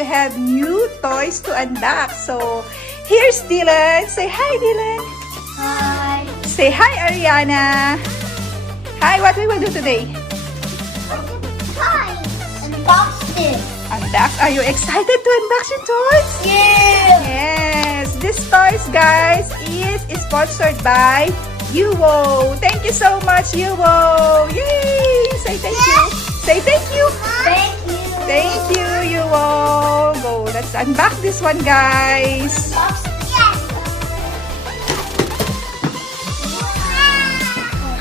we have new toys to unbox. So, here's Dylan. Say hi, Dylan. Hi. Say hi, Arianna. Hi, what we will do today? Hi. Unbox this. Unbox. Are you excited to unbox your toys? Yeah. Yes. This toys, guys, is sponsored by Yuwo. Thank you so much, Yuwo. Yay! Say thank you. Say thank you. Thank you. Thank you, Yuwo. Go. Let's unbox this one, guys. Unbox yes. Wow.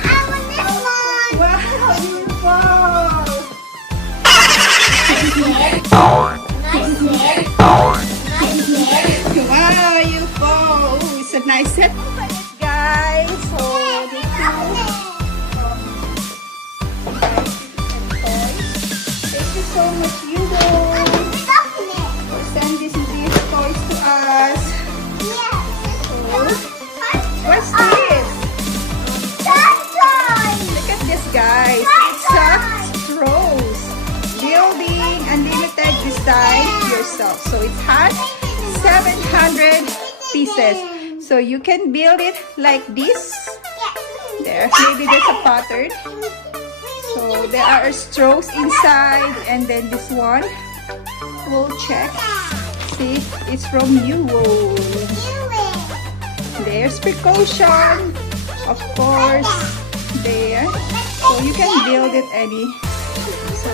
I want this one. Wow, beautiful. Nice set. Nice set. Wow, Yuwo. Oh, it's a nice set. Open it, guys. So, thank you so much, Yuwo, for sending these toys to us. What's this? Look at this, guys. It's a straws. Building unlimited design yourself. So it has 700 pieces. So you can build it like this. There, maybe there's a pattern. So there are straws inside, and then this one, we'll check. See, it's from Yuwo. There's precaution, of course, there. So you can build it any. So,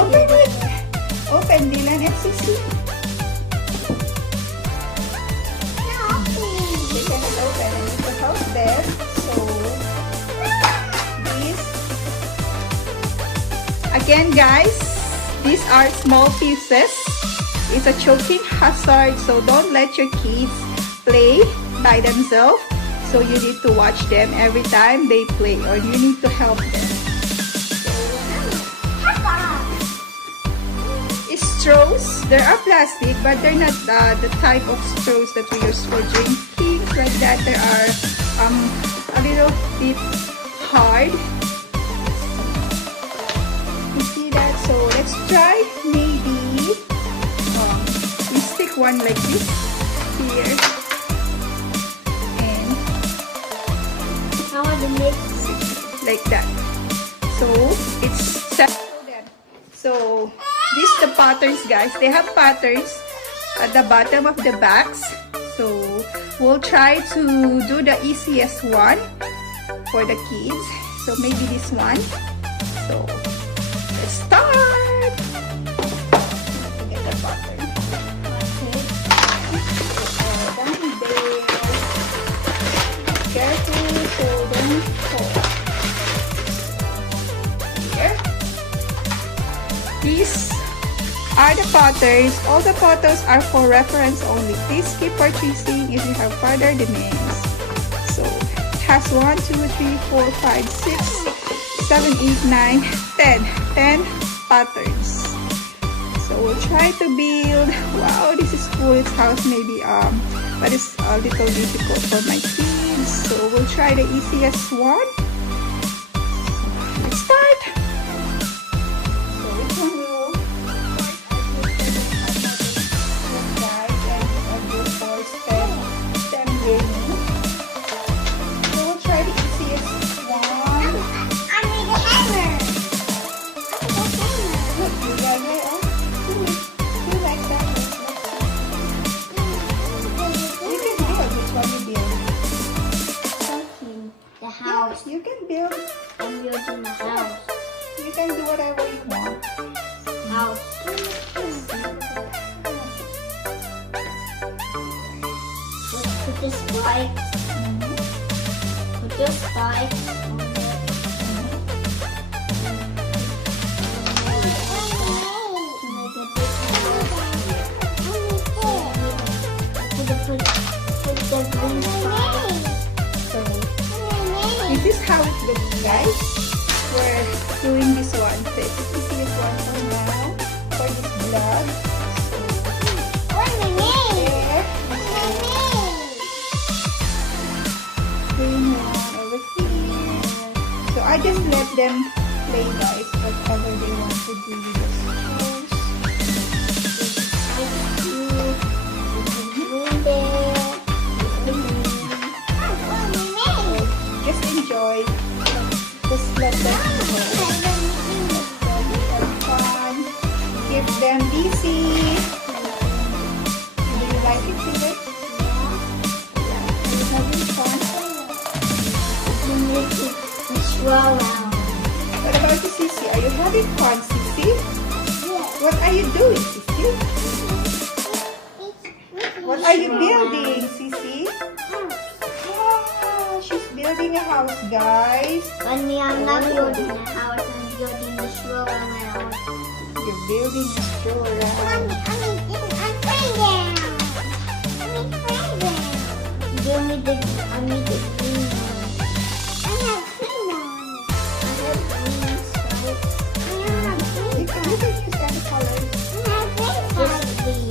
open it. Open, Dylan, and see. You cannot open, and it's a house there. So these, again, guys, these are small pieces. It's a choking hazard, so don't let your kids play by themselves. So you need to watch them every time they play, or you need to help them. Straws, there are plastic, but they're not the type of straws that we use for drinking. Like that, they are a little bit hard. You see that? So let's try maybe we stick one like this here, and I want to mix like that. So it's set. So these the patterns, guys. They have patterns at the bottom of the backs. So we'll try to do the easiest one for the kids. So maybe this one. So let's start. Get the pattern. Okay. Down there. Careful so don't fall. Here. These are the patterns. All the photos are for reference only. Please keep purchasing if you have further demands. So it has 1, 2, 3, 4, 5, 6, 7, 8, 9, 10. 10 patterns. So we'll try to build. Wow, this is cool. It's house maybe but it's a little difficult for my kids. So we'll try the easiest one. Let's start. You can build. I'm building a house. You can do whatever you want. House. Let's put the spikes. Put the spikes on This is how it looks, guys. We're doing this one. So this is this one for now, for this vlog. There. Green one over here. So I just let them play, guys, whatever they want to do with the strokes. it? Yeah. Are you having fun? You make it swirl around. What about you, Sissy? Are you having fun, Sissy? Yeah. What are you doing, Sissy? What are you building, Sissy? Wow, she's building a house, guys. But me, I'm not building a house. I'm building the swirl around. You're building a straw around. Give me the, I need the green one. I have green one. I have green stripes. You can use any colors. Just green.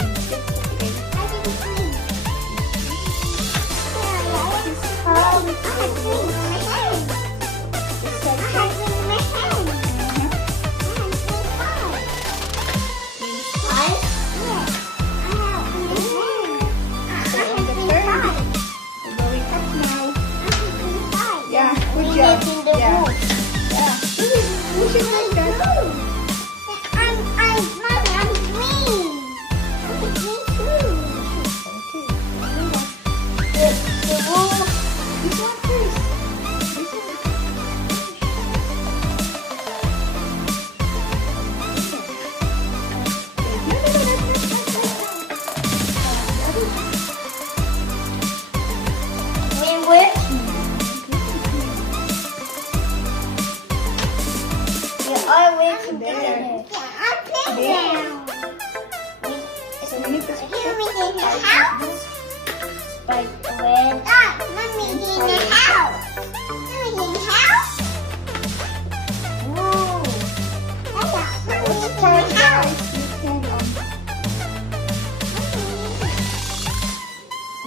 Going up now. Yeah, good We job. live in the Yeah. roof. Yeah. Who should like that? I'm green. I'm green too. Okay. The roof. This one first. This one. We're working. We are working There. together. There. So we need to in the house. Like red. Mommy, in the house. In the house. Whoa. let's start, guys. You can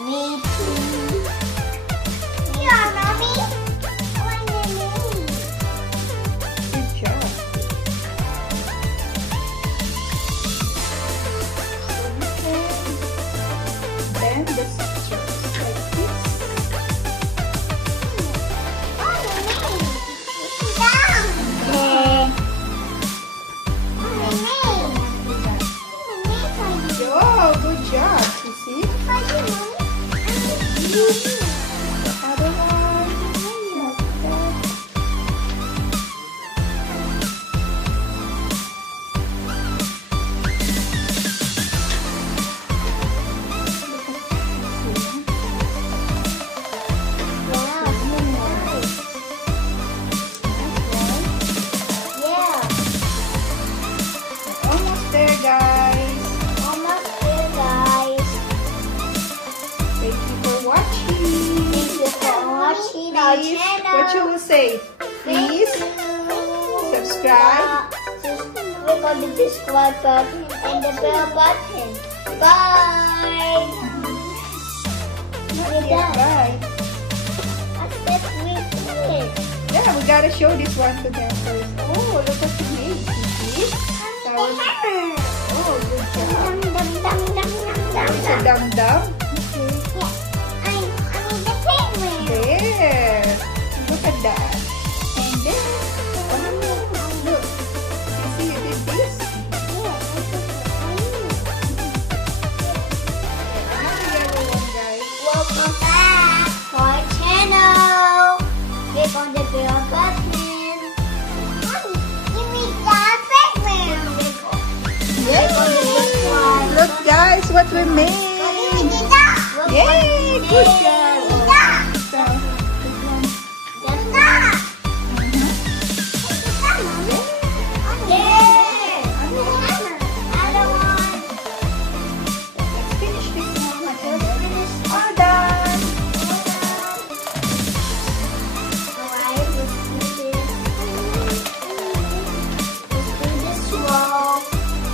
Me too. Yeah, mommy. good job. Bend the stitches like this. Oh, good job, Sissy. The other one. Like that. Almost there, guys. Thank you for watching. Please, what you will say? Please subscribe. Click on the subscribe button and the bell button. Bye. Not You're yet, done. bye. That's it. Yeah, we gotta show this one to them first. Oh, look what you made, Sissy. That was, oh, good job. It's a dum-dum. There. Look at that. And then, oh, look. Sissy, you did this. Another yellow one, guys. Welcome back to our channel. Click on the bell button. Yay! Look, guys, what we made. Yay! Good job. So, let's finish this one. All done.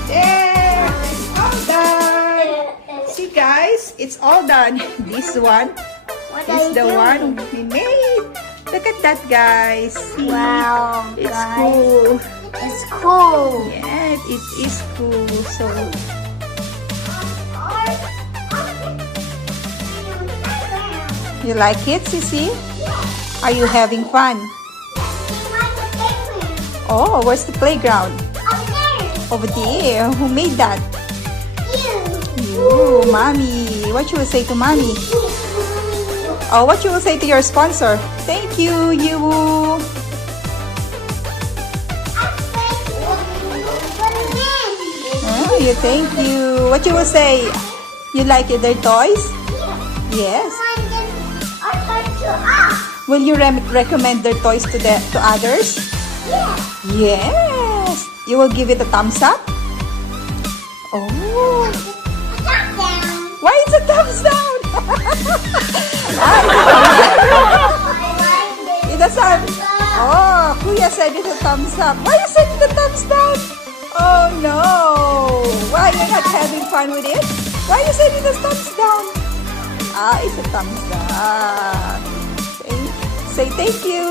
There. All done. See, guys, it's all done. This one is the one we made. Look at that, guys. See? Wow, It's guys. cool. It's cool. Yes, it is cool. So, you like it, Sissy? Are you having fun? Oh, where's the playground? Over there. Who made that? You, mommy. What you will say to mommy? Oh, what you will say to your sponsor? Thank you, Yiwu. Oh, you thank you. What you will say? You like their toys? Yes. Will you recommend their toys to others? Yes. You will give it a thumbs up? Oh. Why it's a thumbs down? It's a thumbs. Oh, Kuya said it's a thumbs up. Why you said it's a thumbs down? Oh no. Why you're not having fun with it? Why you said it's a thumbs down? Ah, it's a thumbs down. Say thank you.